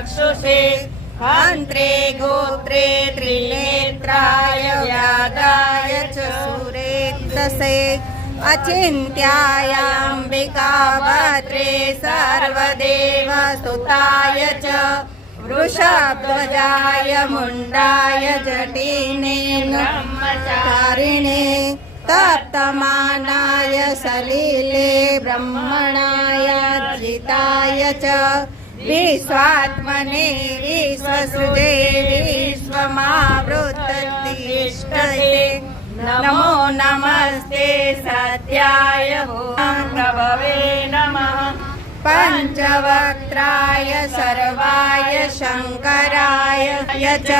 चक्षुषे हन्त्रे गोत्रे त्रिनेत्राय व्यादाय च सुरेतसे अचिन्त्यायाम्बिका भद्रे सर्वदेवसुताय च वृषभध्वजाय मुण्डाय जटिने ब्रह्मचारिणे तप्तमानाय सलिले ब्रह्मणाय जिताय च विश्वात्मने विश्वसृजे विश्वमावृततिष्ठते नमो नमस्ते सत्याय प्रभवे नमः पंचवक्त्राय सर्वाय शंकराय च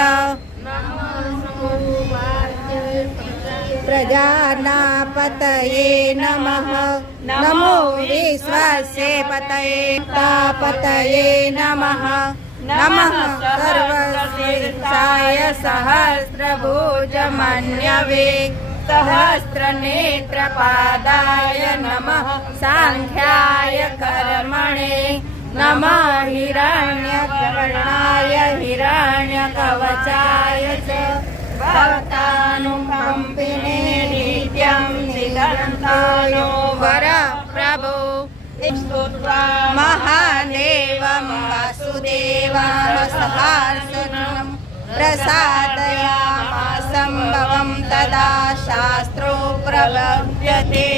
प्रजानापतये नमः नमो विश्वस्य पतये नमः नमः सर्वशीर्षाय सहस्रभुजमन्यवे सहस्रनेत्रपादाय नमः सांख्याय कर्मणे नमः हिरण्यवर्णाय हिरण्यकवचाय च भक्तानुकम्पिने नित्यं निरन्तायो वरप्रभो महादेवं वासुदेवं सहार्षणं प्रसादयामासं भवं तदा शास्त्रो प्रलभ्यते।